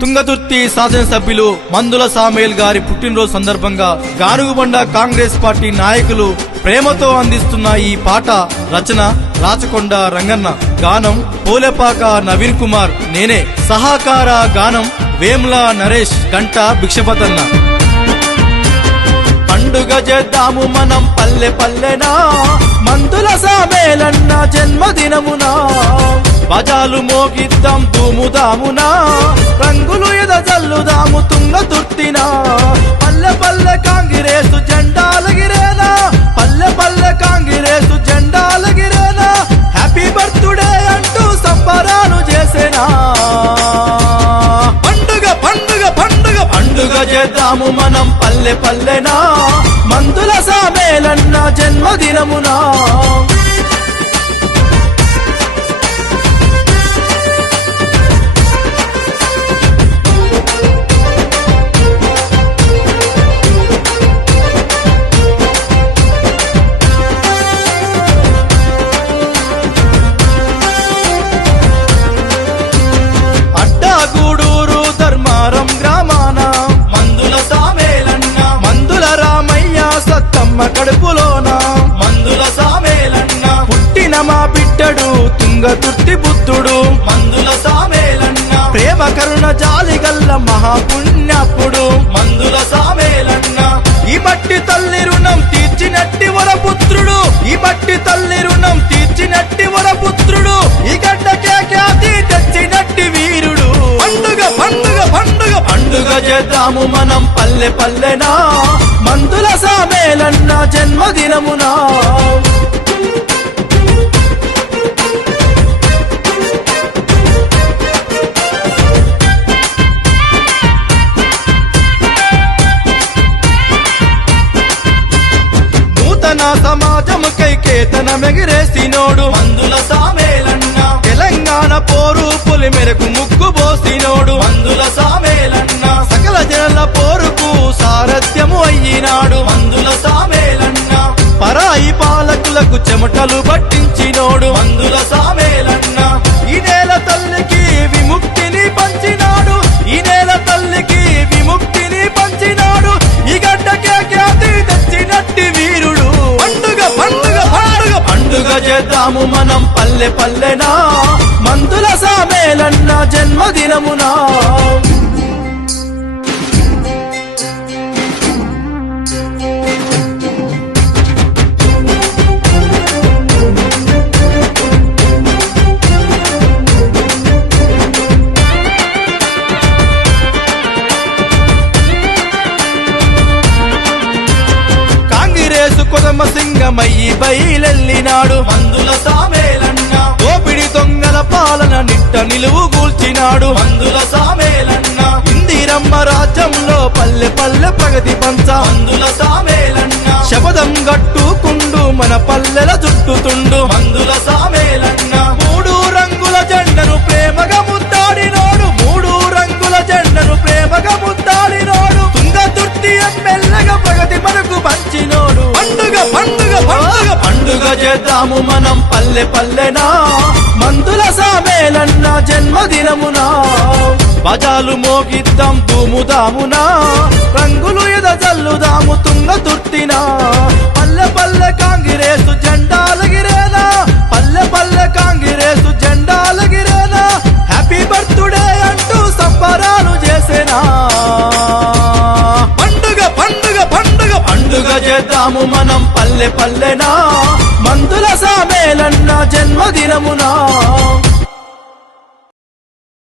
తుంగతుర్తి శాసనసభ్యులు మందుల సామేల్ గారి పుట్టినరోజు సందర్భంగా గానుగుబండ కాంగ్రెస్ పార్టీ నాయకులు ప్రేమతో అందిస్తున్న ఈ పాట రచన రాచకొండ రంగన్న, గానం పోలేపాక నవీన్ కుమార్, నేనే సహకార గానం వేముల నరేష్, గంట భిక్షపతన్న. పండుగ చేద్దాము మనం పల్లె పల్లెనా, మందుల సామేలన్న జన్మదినమునా, బజాలు మోగిద్దాం ధూముదామునా, రంగులు ఎదజల్లుదాము తుంగతుర్తినా, పల్లె పల్లె కాంగ్రెసు జెండాలగిరేనా, పల్లె పల్లె కాంగ్రెసు జెండాలగిరేనా, హ్యాపీ బర్త్డే అంటూ సంబరాలు చేసేనా. పండుగ పండుగ పండుగ పండుగ చేద్దాము మనం పల్లె పల్లెనా, మందుల సామేలన్న జన్మదినమునా. అడ్డాగూడూరు ధర్మారం గ్రామాన మందుల సామేలన్న, మందుల రామయ్య సత్తమ్మ కడుపులోన మందుల సామేలన్న, పుట్టిన మా బిడ్డడు తుంగతుర్తి బుద్ధుడు మందుల సామేలన్న, ప్రేమ కరుణ జాలిగల్ల మహాపుణ్యపుడు మందుల సామేలన్న, ఈ మట్టి తల్లి రుణం తీర్చినట్టి వరపుత్రుడు, ఈ మట్టి తల్లి రుణం తీర్చినట్టి వరపుత్రుడు, ఈ గడ్డకే ఖ్యాతి తెచ్చినట్టి వీరుడు. పండుగ పండుగ పండుగ పండుగ చేద్దాము మనం పల్లె పల్లెనా, మందుల సామేలన్న జన్మదినమునా. సమాజముకై కేతనమెగిరేసినోడు మందుల సామేలన్న, తెలంగాణ పోరు పులి మెరకు ముగ్గు పోసినోడు మందుల సామేలన్న, సకల జనుల పోరుకు సారథ్యము అయ్యినాడు మందుల సామేలన్న, పరాయి పాలకులకు చెమటలు పట్టించినోడు మందుల సామేలన్న, ఈ నేల తల్లికి విముక్తిని పంచినాడు, ఈ నేల తల్లికి విముక్తిని పంచినాడు, ఈ గడ్డకే ఖ్యాతి తెచ్చినట్టి వీరుడు. పండుగ పండుగ పండుగ పండుగ చేద్దాము మనం పల్లె పల్లెనా, మందుల సామేలన్న జన్మదినమునా. కొదమ సింగమయ్యి బయలెల్లినాడు మందుల సామేలన్న, దోపిడి దొంగల పాలన నిట్ట నిలువు కూల్చినాడు మందుల సామేలన్న, ఇందిరమ్మ రాజ్యంలో పల్లె పల్లె ప్రగతి పంచ మందుల సామేలన్న, శబదం గట్టుకుండు మన పల్లెల చుట్టుతుండు మందుల సామేలన్న, మూడు రంగుల జెండను ప్రేమగా ముద్దాడినోడు, మూడు రంగుల జెండను ప్రేమగా ముద్దాడినోడు, తుంగతుర్తి ఎమ్మెల్యేగా ప్రగతి మనకు పంచినోడు. పండుగ పండుగ పండుగ పండుగ చేద్దాము మనం పల్లె పల్లెనా, మందుల సామేలన్న జన్మదినమునా, బజాలు మోగిద్దాం ధూముదామునా, రంగులు ఎదజల్లుదాము తుంగతుర్తినా, పల్లె పల్లె కాంగ్రెసు జెండాలగిరేనా, పల్లె పల్లె కాంగ్రెసు జెండాలగిరేనా, హ్యాపీ బర్త్డే అంటూ సంబరాలు చేసేనా. పండుగ పండుగ పండుగ పండుగ చేద్దాము మనం పల్లె పల్లెనా, మందుల సామేలన్న జన్మదినమునా.